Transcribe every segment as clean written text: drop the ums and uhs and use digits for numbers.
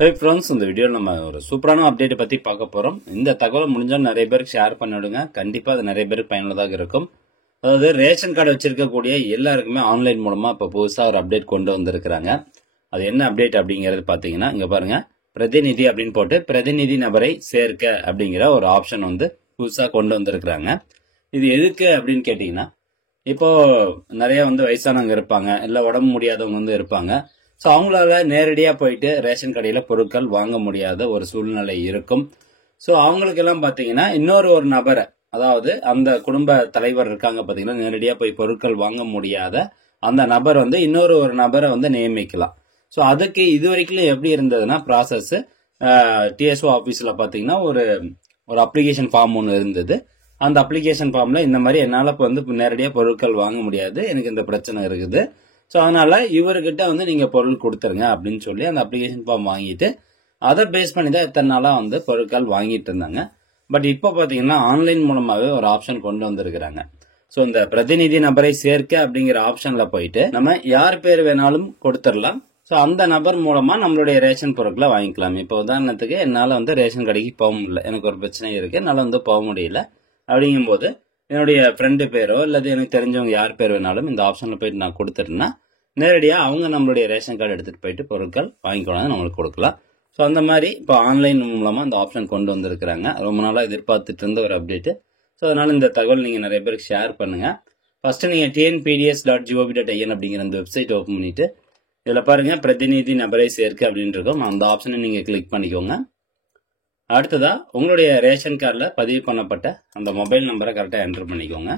Hey friends, இந்த வீடியோவில் நம்ம ஒரு சூப்பரான அப்டேட்டை பற்றி பார்க்க போகிறோம். இந்த தகவல் முடிஞ்சால் நிறைய பேருக்கு ஷேர் பண்ணிவிடுங்க. கண்டிப்பாக அது நிறைய பேருக்கு பயனுள்ளதாக இருக்கும். அதாவது ரேஷன் கார்டு வச்சிருக்கக்கூடிய எல்லாருக்குமே ஆன்லைன் மூலமாக இப்போ புதுசாக ஒரு அப்டேட் கொண்டு வந்திருக்கிறாங்க. அது என்ன அப்டேட் அப்படிங்கிறது பார்த்தீங்கன்னா, இங்கே பாருங்கள், பிரதிநிதி அப்படின்னு போட்டு பிரதிநிதி நபரை சேர்க்க அப்படிங்கிற ஒரு ஆப்ஷன் வந்து புதுசாக கொண்டு வந்திருக்கிறாங்க. இது எதுக்கு அப்படின்னு கேட்டிங்கன்னா, இப்போது நிறைய வந்து வயசானவங்க இருப்பாங்க, இல்லை உடம்பு முடியாதவங்க வந்து இருப்பாங்க. ஸோ அவங்களால நேரடியாக போயிட்டு ரேஷன் கடையில் பொருட்கள் வாங்க முடியாத ஒரு சூழ்நிலை இருக்கும். ஸோ அவங்களுக்கெல்லாம் பார்த்தீங்கன்னா ஒரு நபரை, அதாவது அந்த குடும்ப தலைவர் இருக்காங்க பார்த்தீங்கன்னா, நேரடியாக போய் பொருட்கள் வாங்க முடியாத அந்த நபர் வந்து ஒரு நபரை வந்து நியமிக்கலாம். ஸோ அதுக்கு இது வரைக்கும் எப்படி இருந்ததுன்னா ப்ராசஸ், டிஎஸ்ஓ ஆஃபீஸில் பார்த்தீங்கன்னா ஒரு அப்ளிகேஷன் ஃபார்ம் ஒன்று இருந்தது. அந்த அப்ளிகேஷன் ஃபார்மில் இந்த மாதிரி என்னால் இப்போ வந்து நேரடியாக பொருட்கள் வாங்க முடியாது, எனக்கு இந்த பிரச்சனை இருக்குது, ஸோ அதனால இவர்கிட்ட வந்து நீங்கள் பொருள் கொடுத்துருங்க அப்படின்னு சொல்லி அந்த அப்ளிகேஷன் ஃபார்ம் வாங்கிட்டு அதை பேஸ் பண்ணி தான் இத்தனை நாளாக வந்து பொருட்கள் வாங்கிட்டு இருந்தாங்க. பட் இப்போ பார்த்தீங்கன்னா ஆன்லைன் மூலமாகவே ஒரு ஆப்ஷன் கொண்டு வந்திருக்கிறாங்க. ஸோ இந்த பிரதிநிதி நபரை சேர்க்க அப்படிங்கிற ஆப்ஷனில் போயிட்டு நம்ம யார் பேர் வேணாலும் கொடுத்துடலாம். ஸோ அந்த நபர் மூலமாக நம்மளுடைய ரேஷன் பொருட்களை வாங்கிக்கலாம். இப்போ உதாரணத்துக்கு என்னால் வந்து ரேஷன் கடைக்கு போக முடியல, எனக்கு ஒரு பிரச்சனை இருக்குது, என்னால் வந்து போக முடியல. அப்படிங்கும்போது என்னுடைய ஃப்ரெண்டு பேரோ அல்லது எனக்கு தெரிஞ்சவங்க யார் பேர் வேணாலும் இந்த ஆப்ஷனில் போயிட்டு நான் கொடுத்துட்டேன்னா நேரடியாக அவங்க நம்மளுடைய ரேஷன் கார்டு எடுத்துகிட்டு போயிட்டு பொருட்கள் வாங்கிக்கொண்டாந்து நம்மளுக்கு கொடுக்கலாம். ஸோ அந்த மாதிரி இப்போ ஆன்லைன் மூலமாக இந்த ஆப்ஷன் கொண்டு வந்திருக்கிறாங்க. ரொம்ப நாளாக எதிர்பார்த்துட்டு இருந்த ஒரு அப்டேட்டு. ஸோ அதனால் இந்த தகவல் நீங்கள் நிறைய பேருக்கு ஷேர் பண்ணுங்கள். ஃபஸ்ட்டு நீங்கள் tnpds.gov.in அப்படிங்கிற அந்த வெப்சைட் ஓப்பன் பண்ணிவிட்டு இதில் பாருங்கள், பிரதிநிதி நபரை சேர்க்க அப்படின்னு இருக்கும். அந்த ஆப்ஷனை நீங்கள் கிளிக் பண்ணிக்கோங்க. அடுத்ததா உங்களுடைய ரேஷன் கார்டில் பதிவு பண்ணப்பட்ட அந்த மொபைல் நம்பரை கரெக்டாக என்டர் பண்ணிக்கோங்க.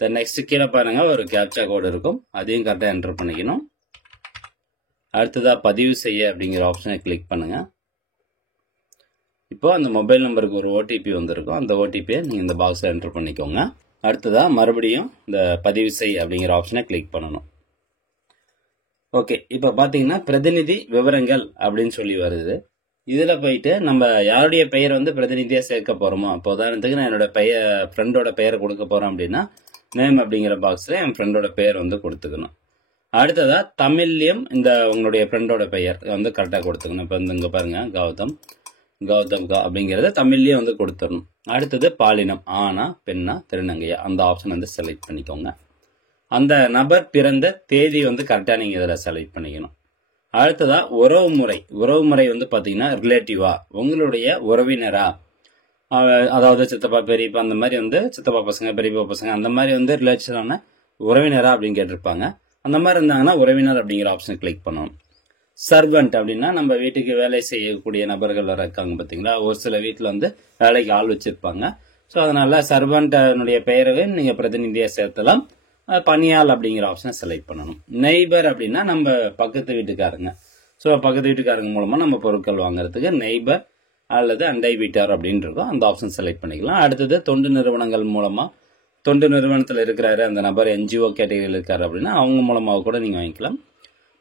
நெக்ஸ்ட் கீழே பாருங்க, ஒரு கேப்சா கோடு இருக்கும், அதையும் கரெக்டாக என்டர் பண்ணிக்கணும். அடுத்ததா பதிவு செய்ய அப்படிங்கிற ஆப்ஷனை கிளிக் பண்ணுங்க. இப்போ அந்த மொபைல் நம்பருக்கு ஒரு ஓடிபி வந்திருக்கும், அந்த ஓடிபியை நீங்கள் இந்த பாக்ஸில் என்டர் பண்ணிக்கோங்க. அடுத்ததா மறுபடியும் இந்த பதிவு செய் அப்படிங்கிற ஆப்ஷனை கிளிக் பண்ணணும். ஓகே, இப்போ பார்த்தீங்கன்னா பிரதிநிதி விவரங்கள் அப்படின்னு சொல்லி வருது. இதில் போயிட்டு நம்ம யாருடைய பெயர் வந்து பிரதிநிதியாக சேர்க்க போகிறோமோ, இப்போ உதாரணத்துக்கு நான் என்னோட ஃப்ரெண்டோட பெயரை கொடுக்க போகிறோம் அப்படின்னா நேம் அப்படிங்கிற பாக்ஸில் என் ஃப்ரெண்டோட பெயர் வந்து கொடுத்துக்கணும். அடுத்ததாக தமிழ்லையும் இந்த உங்களுடைய ஃப்ரெண்டோட பெயர் வந்து கரெக்டாக கொடுத்துக்கணும். இப்போ வந்து இங்கே பாருங்கள், கௌதம் அப்படிங்கிறத தமிழ்லேயே வந்து கொடுத்துடணும். அடுத்தது பாலினம், ஆனா பெண்ணா திருநங்கையா, அந்த ஆப்ஷன் வந்து செலக்ட் பண்ணிக்கோங்க. அந்த நபர் பிறந்த தேதி வந்து கரெக்டாக நீங்கள் இதில் செலக்ட் பண்ணிக்கணும். அடுத்ததா உறவு முறை வந்து பார்த்தீங்கன்னா ரிலேட்டிவா, உங்களுடைய உறவினரா, அதாவது சித்தப்பா பெரியப்பா அந்த மாதிரி வந்து சித்தப்பா பசங்க பெரியப்பா பசங்க அந்த மாதிரி வந்து ரிலேஷனான உறவினரா அப்படின்னு கேட்டிருப்பாங்க. அந்த மாதிரி இருந்தாங்கன்னா உறவினர் அப்படிங்கிற ஆப்ஷனை கிளிக் பண்ணணும். சர்வெண்ட் அப்படின்னா நம்ம வீட்டுக்கு வேலை செய்யக்கூடிய நபர்கள் இருக்காங்க பார்த்தீங்களா, ஒரு சில வீட்டில் வந்து வேலைக்கு ஆள் வச்சிருப்பாங்க. ஸோ அதனால சர்வெண்ட்னுடைய பெயரவே நீங்கள் பிரதிநிதியாக சேர்த்தலாம். பணியாள் அப்படிங்கிற ஆப்ஷனை செலக்ட் பண்ணணும். நெய்பர் அப்படின்னா நம்ம பக்கத்து வீட்டுக்காரங்க. ஸோ பக்கத்து வீட்டுக்காரங்க மூலமாக நம்ம பொருட்கள் வாங்குறதுக்கு நெய்பர் அல்லது அண்டை வீட்டார் அப்படின்னு இருக்கும், அந்த ஆப்ஷன் செலக்ட் பண்ணிக்கலாம். அடுத்தது தொண்டு நிறுவனங்கள் மூலமாக, தொண்டு நிறுவனத்தில் இருக்கிறாரு அந்த நபர், என்ஜிஓ கேட்டகரியில் இருக்காரு அப்படின்னா அவங்க மூலமாக கூட நீங்கள் வாங்கிக்கலாம்.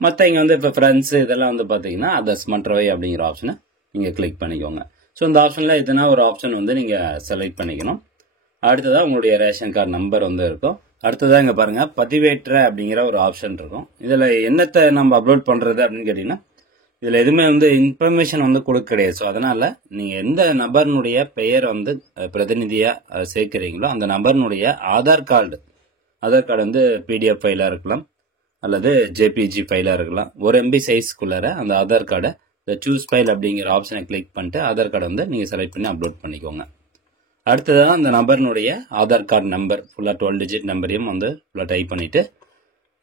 மற்ற இங்கே வந்து இப்போ ஃப்ரெண்ட்ஸு இதெல்லாம் வந்து பார்த்தீங்கன்னா அதர்ஸ் மற்றவை அப்படிங்கிற ஆப்ஷனை நீங்கள் கிளிக் பண்ணிக்கோங்க. ஸோ இந்த ஆப்ஷனில் எதுனா ஒரு ஆப்ஷன் வந்து நீங்கள் செலக்ட் பண்ணிக்கணும். அடுத்ததாக உங்களுடைய ரேஷன் கார்டு நம்பர் வந்து இருக்கும். அடுத்ததாக இங்கே பாருங்கள், பதிவேற்ற அப்படிங்கிற ஒரு ஆப்ஷன் இருக்கும். இதில் என்னத்தை நம்ம அப்லோட் பண்ணுறது அப்படின்னு கேட்டிங்கன்னா, இதில் எதுவுமே வந்து இன்ஃபர்மேஷன் வந்து கொடுக்க கிடையாது. ஸோ அதனால் நீங்கள் எந்த நபர்னுடைய பெயர் வந்து பிரதிநிதியாக சேர்க்குறீங்களோ அந்த நபர்னுடைய ஆதார் கார்டு வந்து பிடிஎஃப் ஃபைலாக இருக்கலாம் அல்லது ஜேபிஜி ஃபைலாக இருக்கலாம். 1 MB சைஸ்க்குள்ளார அந்த ஆதார் கார்டை இந்த சூஸ் ஃபைல் அப்படிங்கிற ஆப்ஷனை கிளிக் பண்ணிட்டு ஆதார் கார்டை வந்து நீங்கள் செலக்ட் பண்ணி அப்லோட் பண்ணிக்கோங்க. அடுத்ததாக அந்த நபர்னுடைய ஆதார் கார்டு நம்பர் ஃபுல்லாக 12 டிஜிட் நம்பரையும் வந்து ஃபுல்லாக டைப் பண்ணிவிட்டு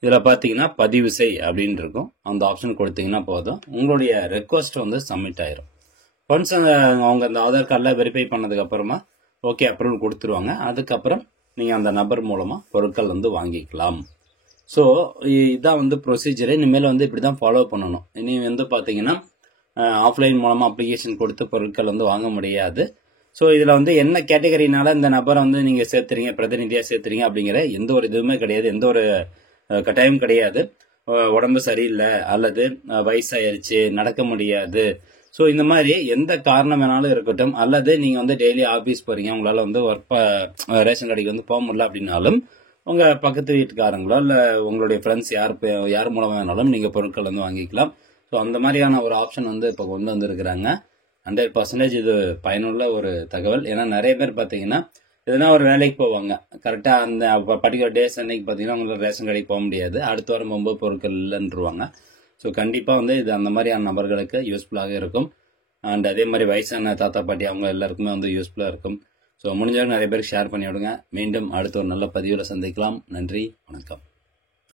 இதில் பார்த்தீங்கன்னா பதிவு செய் அப்படின்னு இருக்கும், அந்த ஆப்ஷன் கொடுத்தீங்கன்னா போதும், உங்களுடைய ரெக்வஸ்ட் வந்து சப்மிட் ஆயிரும். ஒன்ஸ் அவங்க அந்த ஆதார் கார்டில் வெரிஃபை பண்ணதுக்கப்புறமா ஓகே அப்ரூவல் கொடுத்துருவாங்க. அதுக்கப்புறம் நீங்கள் அந்த நபர் மூலமாக பொருட்கள் வந்து வாங்கிக்கலாம். ஸோ இதான் வந்து ப்ரொசீஜரு. இனிமேல் வந்து இப்படி தான் ஃபாலோ பண்ணணும். இனி வந்து பார்த்தீங்கன்னா ஆஃப்லைன் மூலமாக அப்ளிகேஷன் கொடுத்து பொருட்கள் வந்து வாங்க முடியாது. ஸோ இதில் வந்து என்ன கேட்டகரினால இந்த நபரை வந்து நீங்கள் சேர்த்துறீங்க, பிரதிநிதியாக சேர்த்துறீங்க அப்படிங்கிற எந்த ஒரு இதுவுமே கிடையாது, எந்த ஒரு கட்டாயம் கிடையாது. உடம்பு சரியில்லை அல்லது வயசாயிருச்சு, நடக்க முடியாது, ஸோ இந்த மாதிரி எந்த காரணம் வேணாலும் இருக்கட்டும், அல்லது நீங்கள் வந்து டெய்லி ஆஃபீஸ் போகிறீங்க, உங்களால் வந்து ரேஷன் கடைக்கு வந்து போக முடியல அப்படின்னாலும் உங்கள் பக்கத்து வீட்டுக்காரங்களோ இல்லை உங்களுடைய ஃப்ரெண்ட்ஸ் யார் மூலமாக வேணாலும் நீங்கள் பொருட்கள் வந்து வாங்கிக்கலாம். ஸோ அந்த மாதிரியான ஒரு ஆப்ஷன் வந்து இப்போ கொண்டு வந்திருக்கிறாங்க. 100% இது பயனுள்ள ஒரு தகவல். ஏன்னா நிறைய பேர் பார்த்தீங்கன்னா எதுனா ஒரு வேலைக்கு போவாங்க, கரெக்டாக அந்த பர்டிகுலர் டேஸ் அன்னைக்கு பார்த்தீங்கன்னா உங்களுக்கு ரேஷன் கடைக்கு போக முடியாது, அடுத்த வாரம் போகும்போது பொருட்கள் இல்லைன்றுவாங்க. ஸோ கண்டிப்பாக வந்து இது அந்த மாதிரியான நபர்களுக்கு யூஸ்ஃபுல்லாக இருக்கும். அண்ட் அதே மாதிரி வயசான தாத்தா பாட்டி அவங்க எல்லாருக்குமே வந்து யூஸ்ஃபுல்லாக இருக்கும். ஸோ முடிஞ்சவங்க நிறைய பேருக்கு ஷேர் பண்ணி விடுங்க. மீண்டும் அடுத்த ஒரு நல்ல பதிவில் சந்திக்கலாம். நன்றி, வணக்கம்.